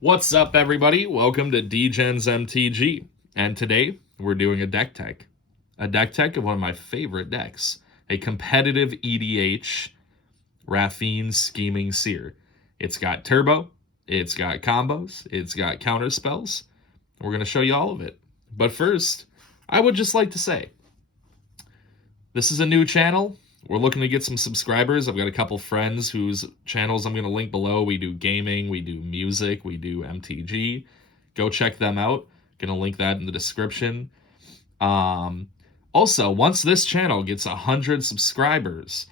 What's up, everybody? Welcome to DegenzMTG, and today we're doing a deck tech. A deck tech of one of my favorite decks, a competitive EDH Raffine Scheming Seer. It's got turbo, it's got combos, it's got counter spells. We're going to show you all of it. But first, I would just like to say, this is a new channel. We're looking to get some subscribers. I've got a couple friends whose channels I'm going to link below. We do gaming, we do music, we do MTG. Go check them out. Going to link that in the description. Also, once this channel gets 100 subscribers,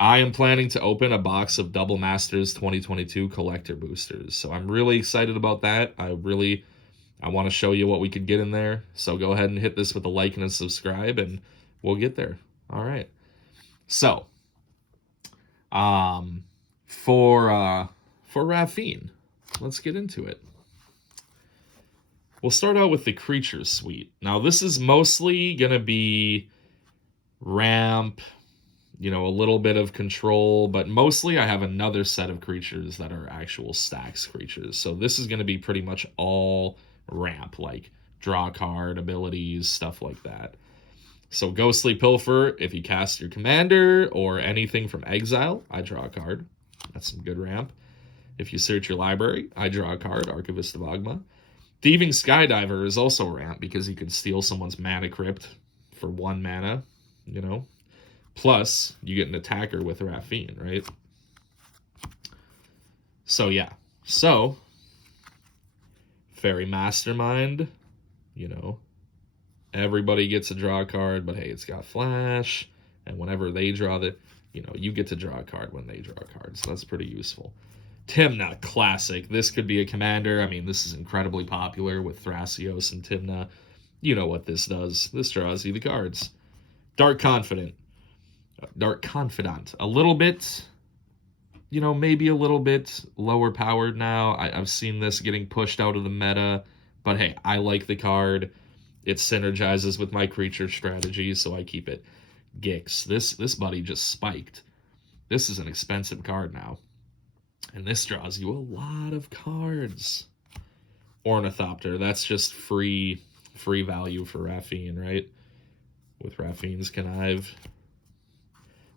I am planning to open a box of Double Masters 2022 collector boosters. So I'm really excited about that. I want to show you what we could get in there. So go ahead and hit this with a like and a subscribe, and we'll get there. All right. So, for Raffine, let's get into it. We'll start out with the creature suite. Now, this is mostly going to be ramp, a little bit of control, but mostly I have another set of creatures that are actual stacks creatures. So this is going to be pretty much all ramp, like draw card, abilities, stuff like that. So Ghostly Pilfer, if you cast your commander or anything from exile, I draw a card. That's some good ramp. If you search your library, I draw a card, Archivist of Ogma. Thieving Skydiver is also ramp because you can steal someone's mana crypt for 1 mana, Plus, you get an attacker with Raffine, right? So, yeah. So, Fairy Mastermind, everybody gets a draw card, but hey, it's got flash, and whenever they draw you get to draw a card when they draw a card, so that's pretty useful. Tymna, classic. This could be a commander. I mean, this is incredibly popular with Thrasios and Tymna. You know what this does. This draws you the cards. Dark Confidant. A little bit, maybe a little bit lower powered now. I've seen this getting pushed out of the meta, but hey, I like the card. It synergizes with my creature strategy, so I keep it. Gix. This buddy just spiked. This is an expensive card now. And this draws you a lot of cards. Ornithopter. That's just free value for Raffine, right? With Raffine's Connive.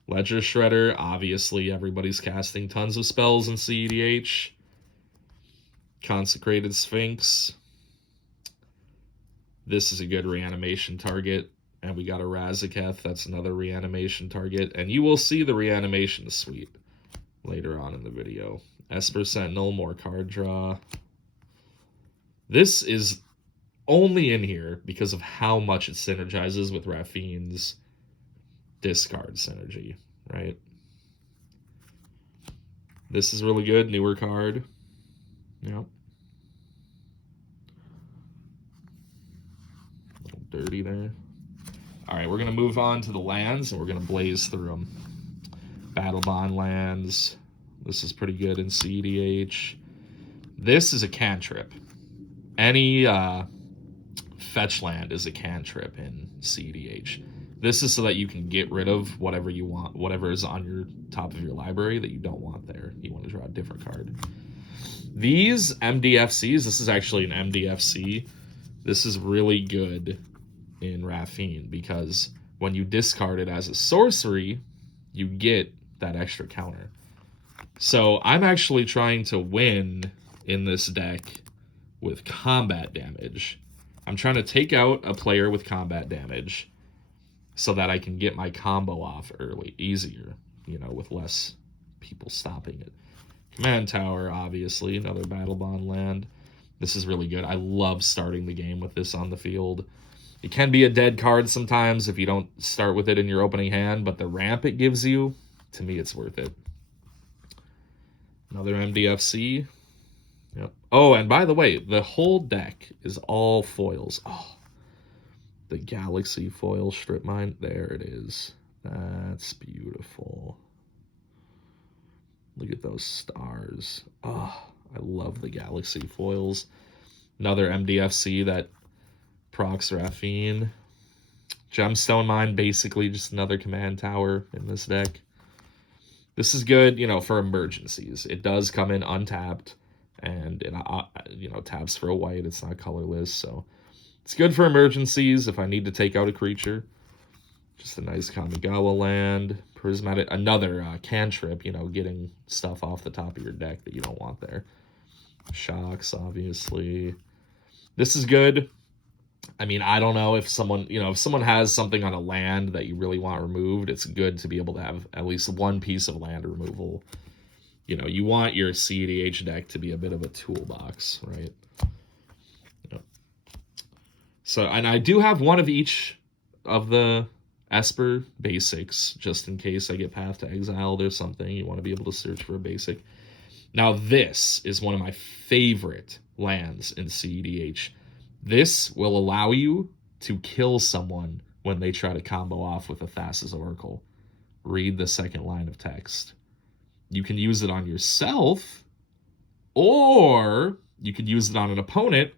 Ledger Shredder. Obviously, everybody's casting tons of spells in cEDH. Consecrated Sphinx. This is a good reanimation target. And we got a Razaketh. That's another reanimation target. And you will see the reanimation suite later on in the video. Esper Sentinel, more card draw. This is only in here because of how much it synergizes with Raffine's discard synergy, right? This is really good. Newer card. Yep. Dirty there. All right, we're going to move on to the lands, and we're going to blaze through them. Battle Bond lands. This is pretty good in cEDH. This is a cantrip. Any fetch land is a cantrip in cEDH. This is so that you can get rid of whatever you want, whatever is on your top of your library that you don't want there. You want to draw a different card. These MDFCs, this is actually an MDFC. This is really good in Raffine because when you discard it as a sorcery, you get that extra counter. So I'm actually trying to win in this deck with combat damage. I'm trying to take out a player with combat damage so that I can get my combo off easier, with less people stopping it. Command Tower, obviously, another Battle Bond land. This is really good. I love starting the game with this on the field. It can be a dead card sometimes if you don't start with it in your opening hand, but the ramp it gives you, to me, it's worth it. Another MDFC. Yep. Oh, and by the way, the whole deck is all foils. Oh, the Galaxy foil strip mine. There it is. That's beautiful. Look at those stars. Oh, I love the Galaxy foils. Another MDFC that procs Raffine. Gemstone Mine, basically just another command tower in this deck. This is good, for emergencies. It does come in untapped, and it, you know, taps for a white. It's not colorless, so it's good for emergencies if I need to take out a creature. Just a nice Kamigawa land. Prismatic, another cantrip, you know, getting stuff off the top of your deck that you don't want there. Shocks, obviously. This is good. I mean, I don't know if someone, you know, if someone has something on a land that you really want removed, it's good to be able to have at least one piece of land removal. You know, you want your cEDH deck to be a bit of a toolbox, right? Yep. So, and I do have one of each of the Esper basics, just in case I get Path to Exiled or something. You want to be able to search for a basic. Now, this is one of my favorite lands in cEDH. This will allow you to kill someone when they try to combo off with a Thassa's Oracle. Read the second line of text. You can use it on yourself, or you could use it on an opponent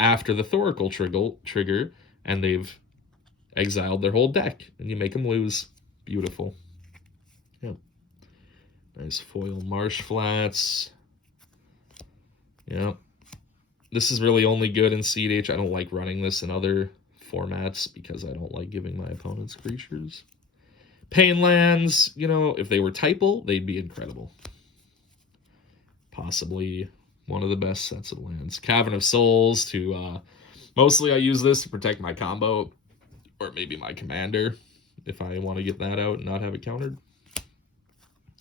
after the Thoracle trigger, and they've exiled their whole deck, and you make them lose. Beautiful. Yep. Nice foil Marsh Flats. Yep. This is really only good in cEDH. I don't like running this in other formats because I don't like giving my opponents creatures. Pain lands, you know, if they were typal, they'd be incredible. Possibly one of the best sets of lands. Cavern of Souls to, mostly I use this to protect my combo, or maybe my commander, if I want to get that out and not have it countered.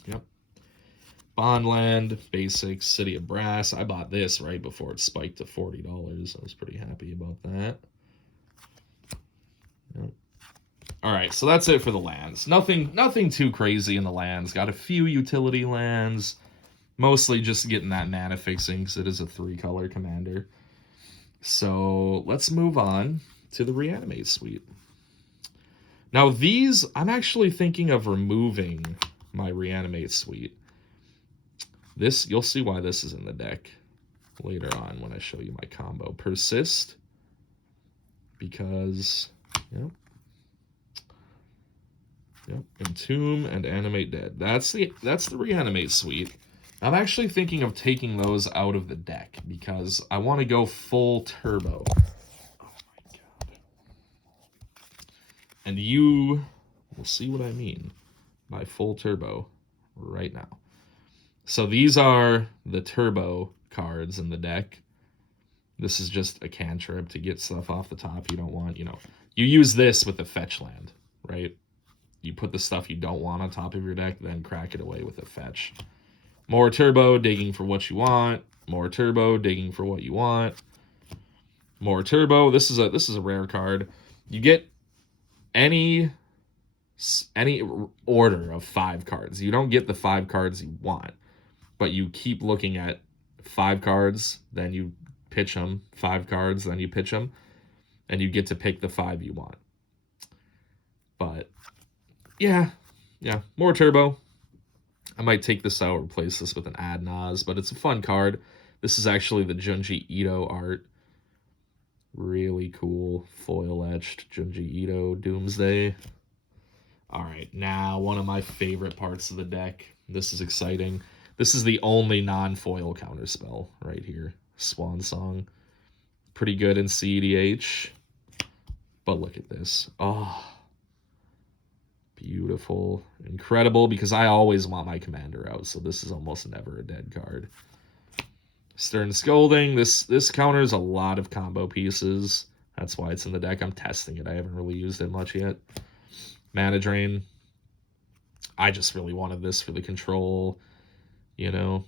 Yep. Bondland, basics, City of Brass. I bought this right before it spiked to $40. I was pretty happy about that. Yep. All right, so that's it for the lands. Nothing too crazy in the lands. Got a few utility lands. Mostly just getting that mana fixing because it is a 3-color commander. So let's move on to the Reanimate Suite. Now these, I'm actually thinking of removing my Reanimate Suite. This, you'll see why this is in the deck later on when I show you my combo. Persist, because, Entomb and Animate Dead. That's the Reanimate Suite. I'm actually thinking of taking those out of the deck because I want to go full turbo. Oh my god. And you will see what I mean by full turbo right now. So these are the turbo cards in the deck. This is just a cantrip to get stuff off the top you don't want. You know, you use this with the fetch land, right? You put the stuff you don't want on top of your deck, then crack it away with a fetch. More turbo, digging for what you want. More turbo, digging for what you want. More turbo. This is a rare card. You get any order of 5 cards. You don't get the 5 cards you want, but you keep looking at 5 cards, then you pitch them. 5 cards, then you pitch them, and you get to pick the 5 you want. But yeah, more turbo. I might take this out, replace this with an Adnaz, but it's a fun card. This is actually the Junji Ito art. Really cool, foil etched Junji Ito Doomsday. All right, now one of my favorite parts of the deck. This is exciting. This is the only non-foil counterspell right here. Swan Song. Pretty good in cEDH. But look at this. Oh, beautiful. Incredible, because I always want my commander out, so this is almost never a dead card. Stern Scolding. This counters a lot of combo pieces. That's why it's in the deck. I'm testing it. I haven't really used it much yet. Mana Drain. I just really wanted this for the control. You know,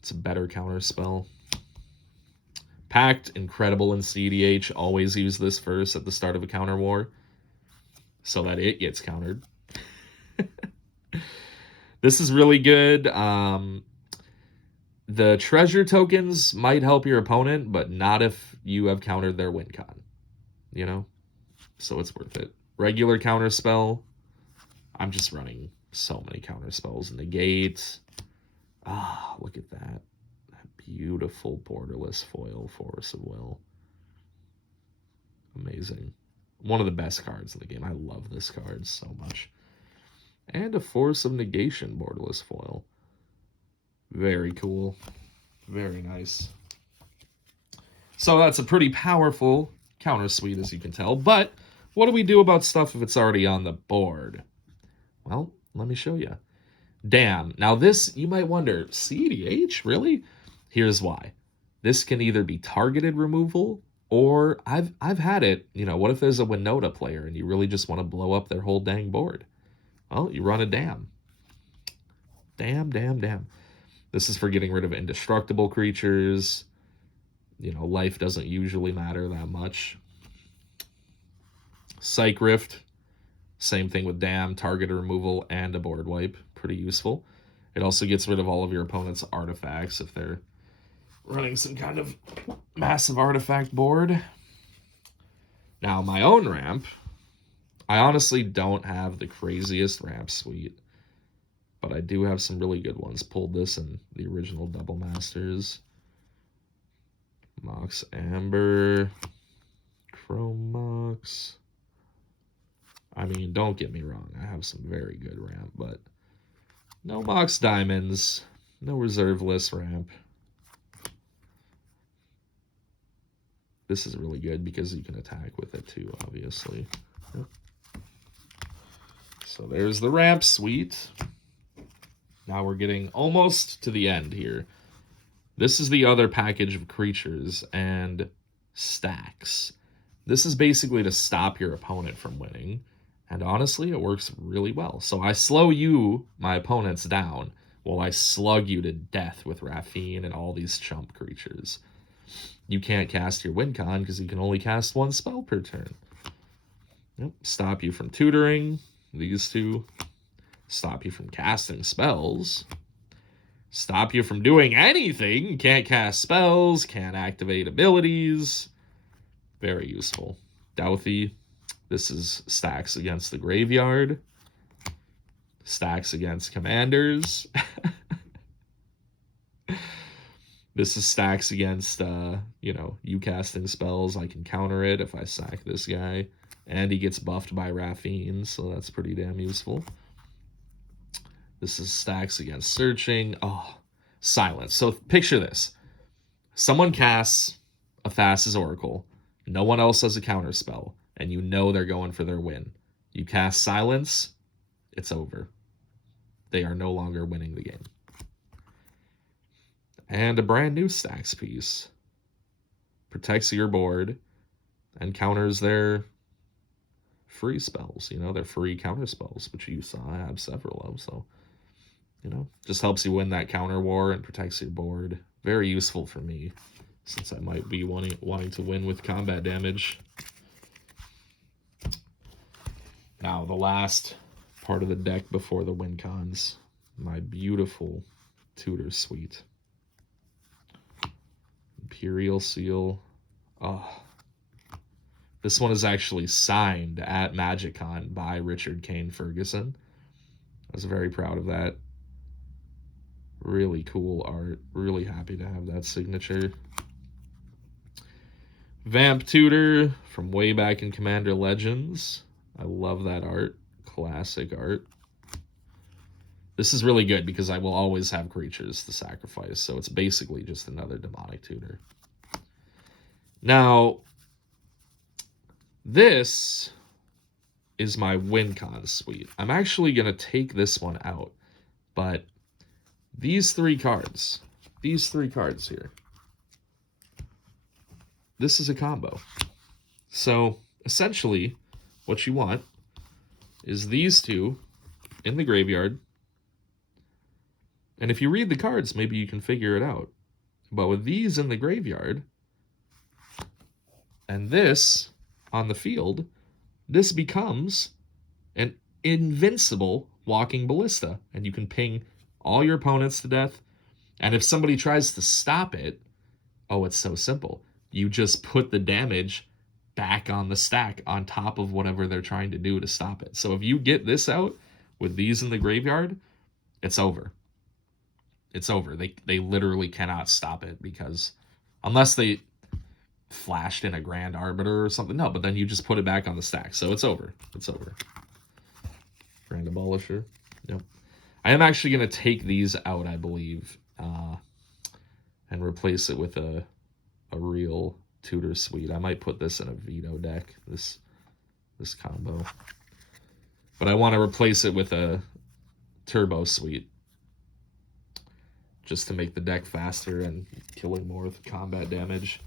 it's a better counter spell. Pact, incredible in cEDH. Always use this first at the start of a counter war so that it gets countered. This is really good. The treasure tokens might help your opponent, but not if you have countered their win con. You know? So it's worth it. Regular counter spell. I'm just running so many counter spells. Negate. Ah, look at that. That beautiful borderless foil Force of Will. Amazing. One of the best cards in the game. I love this card so much. And a Force of Negation borderless foil. Very cool. Very nice. So that's a pretty powerful counter suite, as you can tell. But what do we do about stuff if it's already on the board? Well, let me show you. Damn. Now this, you might wonder, cEDH? Really? Here's why. This can either be targeted removal, or I've had it, you know, what if there's a Winota player and you really just want to blow up their whole dang board? Well, you run a dam. Damn. This is for getting rid of indestructible creatures. You know, life doesn't usually matter that much. Psych Rift, same thing with Dam, target removal, and a board wipe. Pretty useful. It also gets rid of all of your opponent's artifacts if they're running some kind of massive artifact board. Now, my own ramp, I honestly don't have the craziest ramp suite, but I do have some really good ones. Pulled this in the original Double Masters. Mox Amber, Chrome Mox. I mean, don't get me wrong, I have some very good ramp, but no Mox Diamonds, no reserve list ramp. This is really good because you can attack with it too, obviously. Yep. So there's the ramp suite. Now we're getting almost to the end here. This is the other package of creatures and stacks. This is basically to stop your opponent from winning. And honestly, it works really well. So I slow you, my opponents, down while I slug you to death with Raffine and all these chump creatures. You can't cast your win con because you can only cast one spell per turn. Yep. Stop you from tutoring, these two. Stop you from casting spells. Stop you from doing anything. You can't cast spells, can't activate abilities. Very useful. Douthy. This is stacks against the graveyard. Stacks against commanders. This is stacks against, you know, you casting spells. I can counter it if I sack this guy. And he gets buffed by Raffine, so that's pretty damn useful. This is stacks against searching. Oh, silence. So picture this. Someone casts a Thassa's Oracle. No one else has a counter spell. And you know they're going for their win. You cast silence. It's over. They are no longer winning the game. And a brand new stacks piece. Protects your board. And counters their free spells. You know, their free counter spells. Which you saw I have several of. So, you know, just helps you win that counter war and protects your board. Very useful for me, since I might be wanting to win with combat damage. Now, the last part of the deck before the win cons. My beautiful tutor suite. Imperial Seal. Oh. This one is actually signed at MagicCon by Richard Kane Ferguson. I was very proud of that. Really cool art. Really happy to have that signature. Vamp Tutor from way back in Commander Legends. I love that art. Classic art. This is really good because I will always have creatures to sacrifice, so it's basically just another demonic tutor. Now, this is my WinCon suite. I'm actually going to take this one out, but these three cards here, this is a combo. So, essentially, what you want is these two in the graveyard. And if you read the cards, maybe you can figure it out. But with these in the graveyard, and this on the field, this becomes an invincible walking ballista. And you can ping all your opponents to death. And if somebody tries to stop it, oh, it's so simple. You just put the damage back on the stack on top of whatever they're trying to do to stop it. So if you get this out with these in the graveyard, it's over. It's over. They literally cannot stop it, because unless they flashed in a Grand Arbiter or something. No, but then you just put it back on the stack. So it's over. It's over. Grand Abolisher. Yep. I am actually going to take these out, I believe, and replace it with a real tutor suite. I might put this in a veto deck, this combo. But I want to replace it with a turbo suite, just to make the deck faster and killing more with combat damage.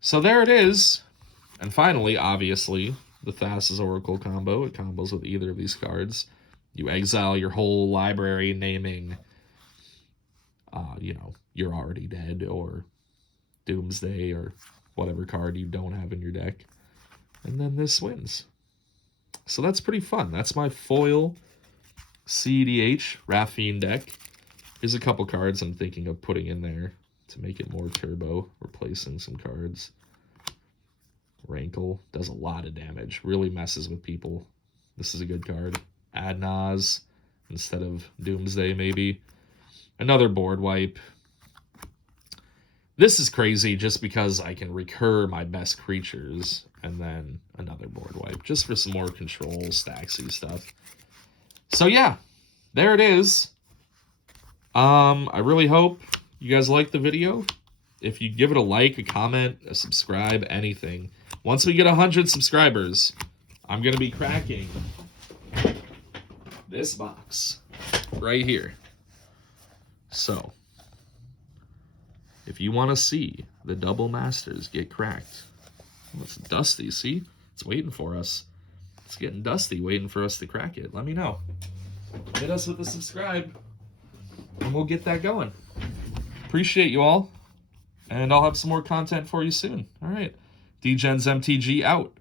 So there it is. And finally, obviously, the Thassa's Oracle combo. It combos with either of these cards. You exile your whole library, naming, you know, You're Already Dead or Doomsday or whatever card you don't have in your deck. And then this wins. So that's pretty fun. That's my foil cEDH Raffine deck. Here's a couple cards I'm thinking of putting in there to make it more turbo, replacing some cards. Rankle does a lot of damage, really messes with people. This is a good card. Adnaz instead of Doomsday, maybe. Another board wipe. This is crazy just because I can recur my best creatures, and then another board wipe, just for some more control, stacksy stuff. So yeah, there it is. I really hope you guys liked the video. If you give it a like, a comment, a subscribe, anything. Once we get 100 subscribers, I'm going to be cracking this box right here. So, if you want to see the double masters get cracked, well, it's dusty, see? It's waiting for us. It's getting dusty, waiting for us to crack it. Let me know. Hit us with a subscribe, and we'll get that going. Appreciate you all, and I'll have some more content for you soon. All right. DegenzMTG out.